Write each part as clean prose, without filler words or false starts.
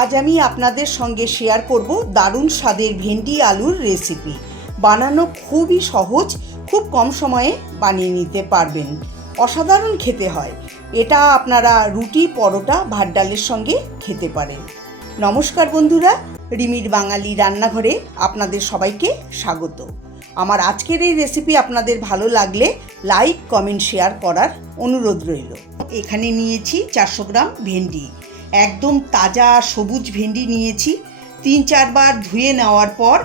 আজ আমি আপনাদের সঙ্গে শেয়ার করব দারুণ স্বাদের ভেন্ডি আলুর রেসিপি। বানানো খুবই সহজ, খুব কম সময়ে বানিয়ে নিতে পারবেন। অসাধারণ খেতে হয়। এটা আপনারা রুটি, পরোটা, ভাত ডালের সঙ্গে খেতে পারেন। নমস্কার বন্ধুরা, রিমির বাঙালি রান্নাঘরে আপনাদের সবাইকে স্বাগত। আমার আজকের এই রেসিপি আপনাদের ভালো লাগলে লাইক, কমেন্ট, শেয়ার করার অনুরোধ রইল। এখানে নিয়েছি 400 গ্রাম ভেন্ডি। একদম তাজা সবুজ ভেন্ডি নিয়েছি। 3-4 বার ধুয়ে নেওয়ার পর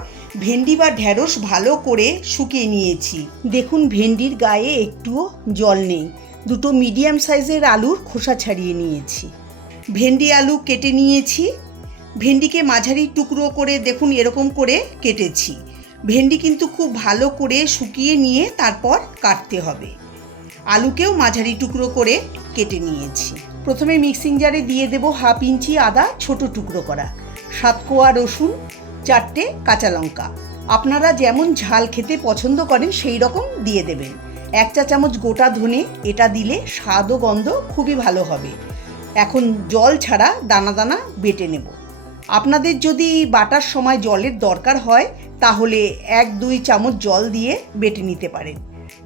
ভেন্ডি বা ঢ্যাঁড়স ভালো করে শুকিয়ে নিয়েছি। দেখুন ভেন্ডির গায়ে একটুও জল নেই। দুটো মিডিয়াম সাইজের আলুর খোসা ছাড়িয়ে নিয়েছি। ভেন্ডি আলু কেটে নিয়েছি। ভেন্ডিকে মাঝারি টুকরো করে দেখুন এরকম করে কেটেছি। ভেন্ডি কিন্তু খুব ভালো করে শুকিয়ে নিয়ে তারপর কাটতে হবে। আলুকেও মাঝারি টুকরো করে কেটে নিয়েছি। প্রথমে মিক্সিং জারে দিয়ে দেব 1/2 ইঞ্চি আদা ছোট টুকরো করা, 7 কোয়া রসুন, 4টে কাঁচা লঙ্কা। আপনারা যেমন ঝাল খেতে পছন্দ করেন সেই রকম দিয়ে দেবেন। 1 চা চামচ গোটা ধনে, এটা দিলে স্বাদ ও গন্ধ খুবই ভালো হবে। এখন জল ছাড়া দানা দানা বেটে নেব। আপনাদের যদি বাটার সময় জলের দরকার হয় তাহলে 1-2 চামচ জল দিয়ে বেটে নিতে পারেন।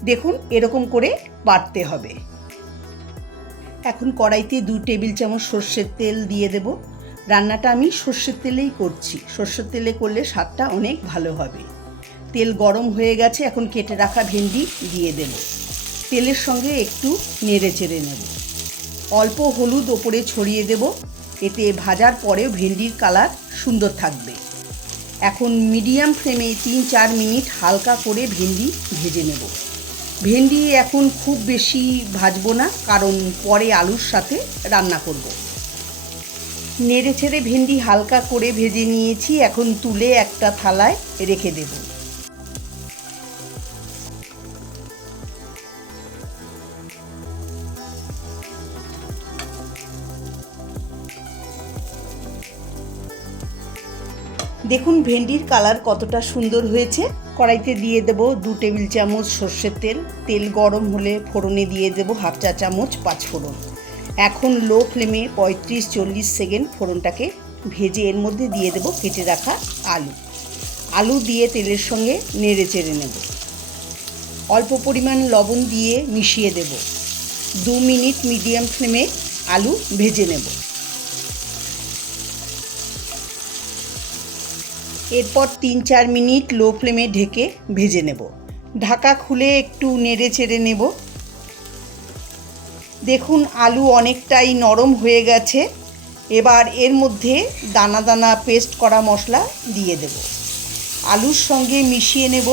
দেখুন এরকম করে বাটতে হবে। এখন কড়াইতে 2 টেবিল চামচ সর্ষের তেল দিয়ে দেব। রান্নাটা আমি সর্ষের তেলেই করছি। সর্ষের তেলে করলে স্বাদটা অনেক ভালো হবে। তেল গরম হয়ে গেছে, এখন কেটে রাখা ভেন্ডি দিয়ে দেব। তেলের সঙ্গে একটু নেড়ে চেড়ে নেব। অল্প হলুদ ওপরে ছড়িয়ে দেব, এতে ভাজার পরেও ভেন্ডির কালার সুন্দর থাকবে। এখন মিডিয়াম ফ্লেমে 3-4 মিনিট হালকা করে ভেন্ডি ভেজে নেব। ভেন্ডি এখন খুব বেশি ভাজবো না, কারণ পরে আলুর সাথে রান্না করব। নেড়ে ছেড়ে ভেন্ডি হালকা করে ভেজে নিয়েছি। এখন তুলে একটা থালায় রেখে দেব। দেখুন ভেন্ডির কালার কতটা সুন্দর হয়েছে। কড়াইতে দিয়ে দেব 2 টেবিল চামচ সর্ষের তেল। তেল গরম হলে ফোড়নে দিয়ে দেব 1/2 চা চামচ পাঁচফোড়ন। এখন লো ফ্লেমে 35-40 সেকেন্ড ফোড়নটাকে ভেজে এর মধ্যে দিয়ে দেব কেটে রাখা আলু দিয়ে তেলের সঙ্গে নেড়ে চেড়ে নেব। অল্প পরিমাণ লবণ দিয়ে মিশিয়ে দেব। 2 মিনিট মিডিয়াম ফ্লেমে আলু ভেজে নেব। এরপর 3-4 মিনিট লো ফ্লেমে ঢেকে ভেজে নেব। ঢাকা খুলে একটু নেড়ে চেড়ে নেব। দেখুন আলু অনেকটাই নরম হয়ে গেছে। এবার এর মধ্যে দানা দানা পেস্ট করা মশলা দিয়ে দেব। আলুর সঙ্গে মিশিয়ে নেব।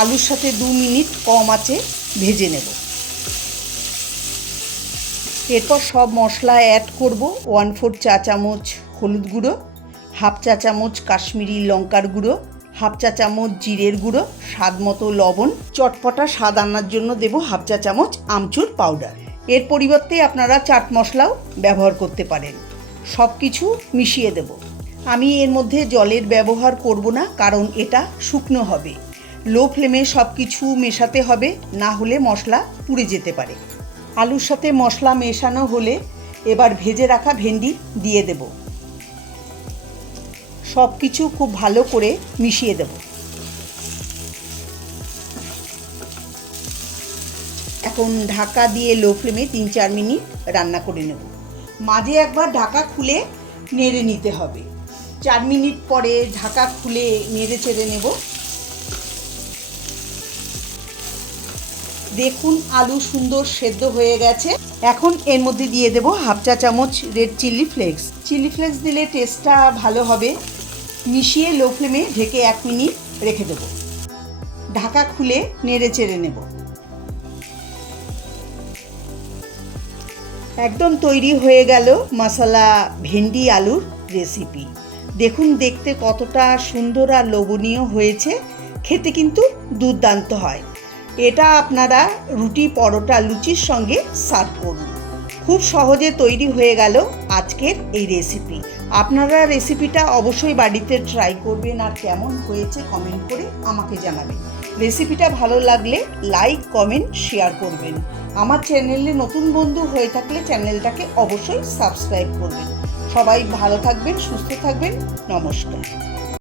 আলুর সাথে 2 মিনিট কম আঁচে ভেজে নেব। এরপর সব মশলা অ্যাড করব। 1/4 চা চামচ হলুদ গুঁড়ো, 1/2 চা চামচ কাশ্মীরি লঙ্কার গুঁড়ো, 1/2 চা চামচ জিরের গুঁড়ো, স্বাদ মতো লবণ, চটপটা স্বাদ আনার জন্য দেব 1/2 চা চামচ আমচুর পাউডার। এর পরিবর্তে আপনারা চাট মশলাও ব্যবহার করতে পারেন। সব কিছু মিশিয়ে দেব। আমি এর মধ্যে জলের ব্যবহার করব না, কারণ এটা শুকনো হবে। লো ফ্লেমে সব কিছু মেশাতে হবে, না হলে মশলা পুড়ে যেতে পারে। আলুর সাথে মশলা মেশানো হলে এবার ভেজে রাখা ভেন্ডি দিয়ে দেব। সব কিছু খুব ভালো করে মিশিয়ে দেব। এখন ঢাকা দিয়ে লো ফ্লেমে 3-4 মিনিট রান্না করে নেব। মাঝে একবার ঢাকা খুলে নেড়ে নিতে হবে। 4 মিনিট পরে ঢাকা খুলে নেড়ে চেড়ে নেব। দেখুন আলু সুন্দর সেদ্ধ হয়ে গেছে। এখন এর মধ্যে দিয়ে দেব 1/2 চা চামচ red chilli flakes. Chilli flakes দিলে টেস্টটা ভালো হবে। মিশিয়ে লো ফ্লেমে ঢেকে 1 মিনিট রেখে দেব। ঢাকা খুলে নেড়ে চেড়ে নেব। একদম তৈরি হয়ে গেল মশলা ভেন্ডি আলুর রেসিপি। দেখুন দেখতে কতটা সুন্দর আর লোভনীয় হয়েছে। খেতে কিন্তু দুর্দান্ত হয়। এটা আপনারা রুটি, পরোটা, লুচির সঙ্গে সার্ভ করুন। খুব সহজে তৈরি হয়ে গেল আজকের এই রেসিপি। আপনারা রেসিপিটা অবশ্যই বাড়িতে ট্রাই করবেন আর কেমন হয়েছে কমেন্ট করে আমাকে জানাবেন। রেসিপিটা ভালো লাগলে লাইক, কমেন্ট, শেয়ার করবেন। আমার চ্যানেলে নতুন বন্ধু হয়ে থাকলে চ্যানেলটাকে অবশ্যই সাবস্ক্রাইব করবেন। সবাই ভালো থাকবেন, সুস্থ থাকবেন। নমস্কার।